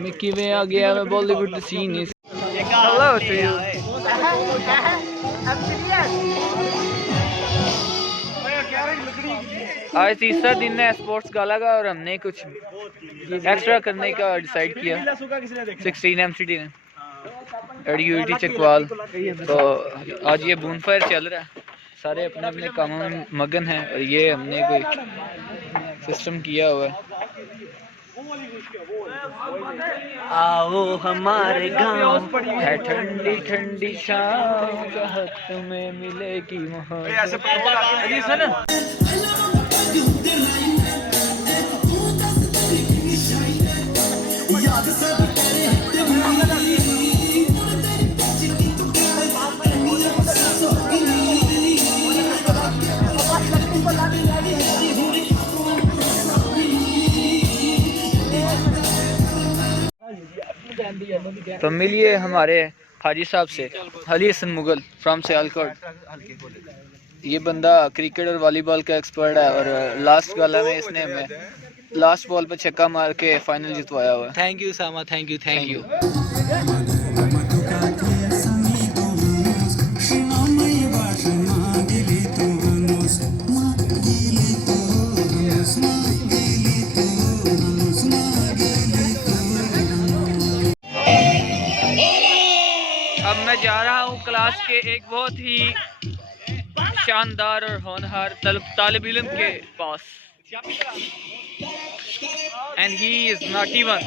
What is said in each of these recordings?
Mickey में आ गया मैं बॉलीवुड सीन इस हेलो टू यू आज तीसरा दिन है स्पोर्ट्स गाला का और हमने कुछ एक्स्ट्रा करने का डिसाइड किया 16 MCD ने UET चकवाल। तो आज ये बून फायर चल रहा है, सारे अपने अपने कामों में मगन हैं और ये हमने कोई सिस्टम किया हुआ है। आओ हमारे गाँव है ठंडी ठंडी शाम कहा तुम्हें मिलेगी मोहब्बत। तो मिलिए हमारे हाजी साहब से, अली हसन मुगल फ्रॉम सियालकोट। ये बंदा क्रिकेट और वॉलीबॉल का एक्सपर्ट है और लास्ट गाला में इसने हमें लास्ट बॉल पे छक्का मार के फाइनल जितवाया हुआ है। Thank you Sama, thank you. अब मैं जा रहा हूँ क्लास के एक बहुत ही शानदार और होनहार तालिब इल्म के पास। And he is not even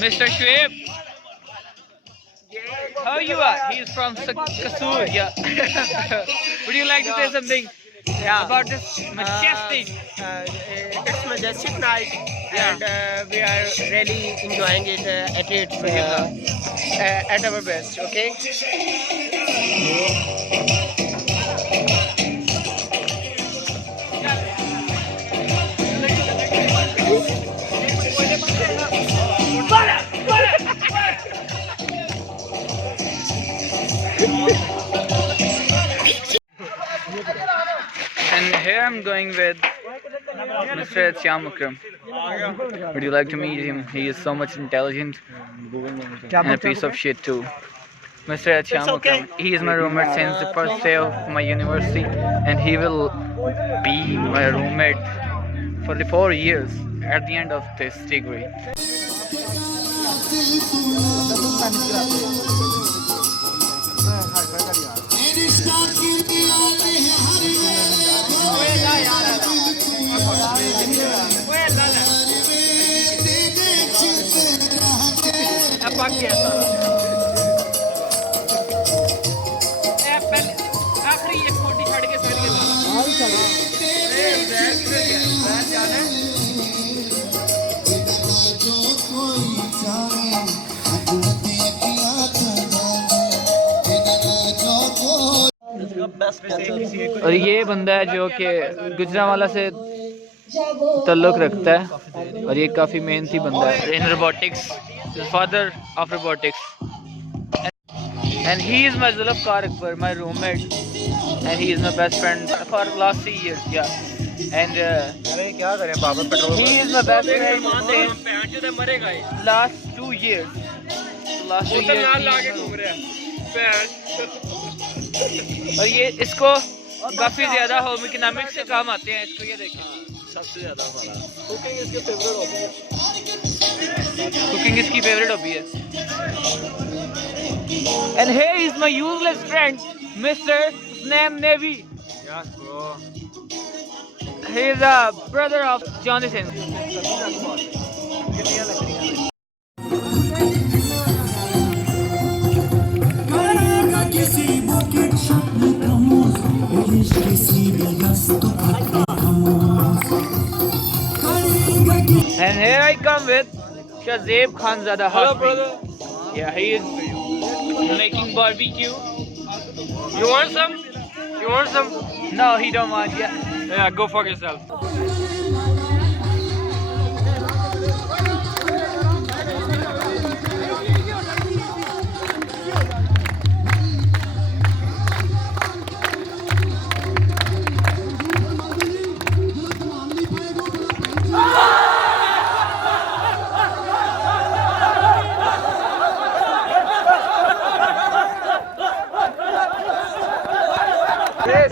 mister Shoaib. How you are? He is from Kasur. Yeah. Would you like to say something about this majestic? It's majestic night, and we are really enjoying it at our best. Okay. And here I'm going with Mr. Syam Akram. Would you like to meet him? He is so much intelligent and a piece of shit too. Mr. Syam Akram. He is my roommate since the first day of my university, and he will be my roommate for the 4 years at the end of this degree. आखिरी एक मोटी छड़ के side के और ये बंदा है जो कि गुजरांवाला से ताल्लुक रखता है और ये काफ़ी मेहनती बंदा है इन robotics, father of robotics. And he is my Zulfikar Akbar, my roommate, and he is my best friend for the last 3 years. Yeah, and he is my best friend since last 2 years. Last 2 years. और ये इसको काफ़ी ज़्यादा home economics से काम आते हैं। इसको ये देखें, सबसे ज़्यादा कुकिंग इसकी फेवरेट हॉबी है। And here is my useless friend, Mr. Snam Navy. Yes, bro. He is a brother of Jonathan. And here I come with Shazeb Khanzada. Hello, brother. Yeah, he is making barbecue. You want some? You want some? No, he don't want. Yeah. Yeah, go fuck yourself.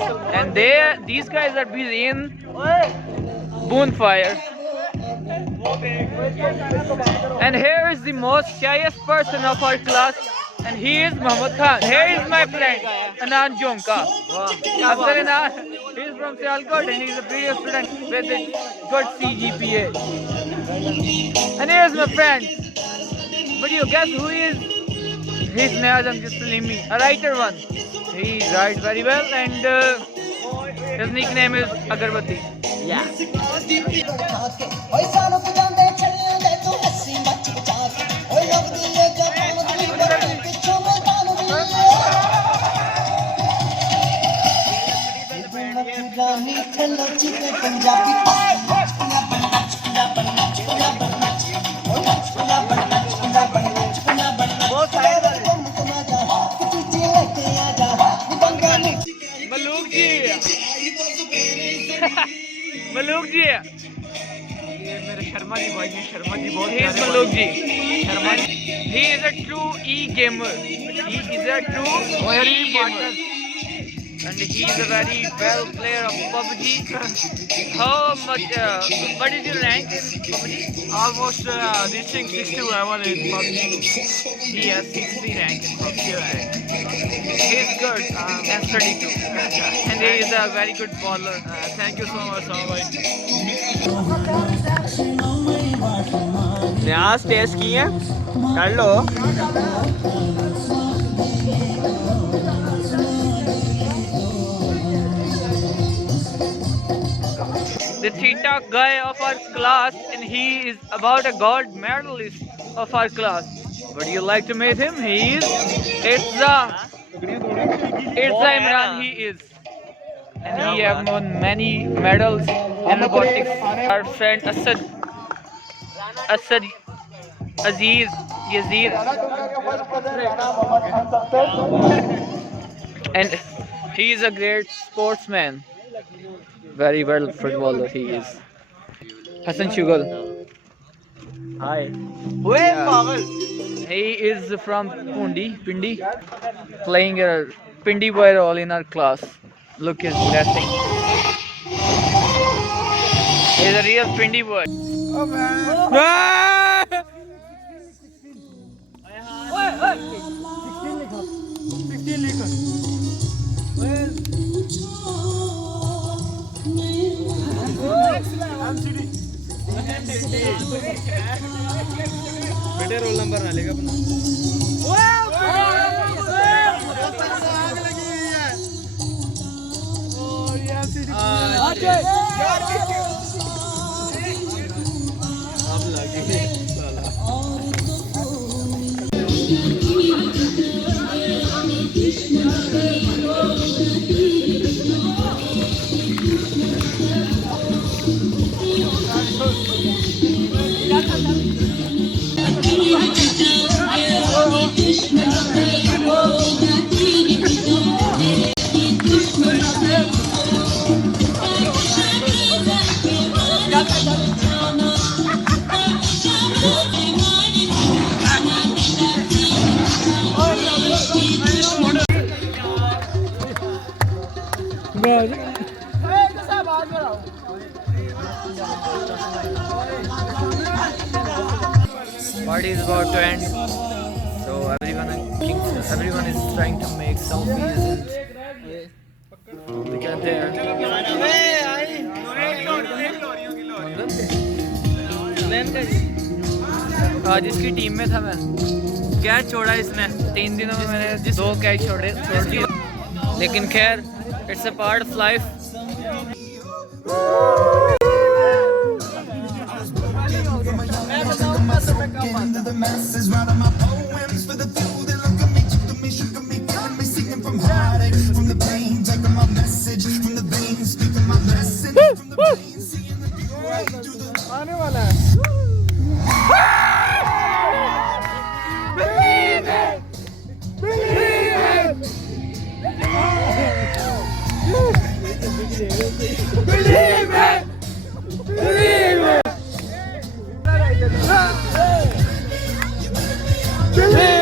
and these guys are busy in bonfire. And here is the most shyest person of our class, and he is Muhammad Khan. Here is my friend Anand Jonka. After Anand, he is from Sialkot and he is a previous student with a good CGPA. And here is my friend. But you guess who he is? He is Niazam Salimi, a writer one. He writes very well, and his nickname is Agarbatti. Yeah. Malook ji. Malook ji. He is Malook ji. He is a true e-gamer. He is a true e-gamer. And he is a very well player of PUBG. How much? What is your rank in PUBG? Almost reaching 60 level in PUBG. He has 60 rank in PUBG. He is good and study too. And he is a very good baller. Thank you so much, Soumya. न्याज test किए कर लो The Theta guy of our class, and he is about a gold medalist of our class. Would you like to meet him? He is Itza Imran. He is, and he have won many medals in robotics. Our friend Asad Aziz Yazid, and he is a great sportsman. Very well footballer he is. Hassan Shugal. Hi Yeah. He is from Pindi, playing a Pindi boy role in our class. Look his dressing. He's a real Pindi boy. बेटे roll number ना लेगा अपना अब लगी साला Party is about to end, so everyone is trying to make selfies and they get there. आज इसकी team में था मैं। कैच छोड़ा इसने 3 दिनों में मैंने 2 कैच छोड़ दिए, लेकिन खैर it's a part of life. Into the masses, writing my poems for the few that look at me, took me, shook me, killing me, singing from heartache, from the pain, taking my message from the veins, speaking my blessing from the pain, seeing the beauty through the आने वाला है। Believe it, believe it, believe it, believe it. Believe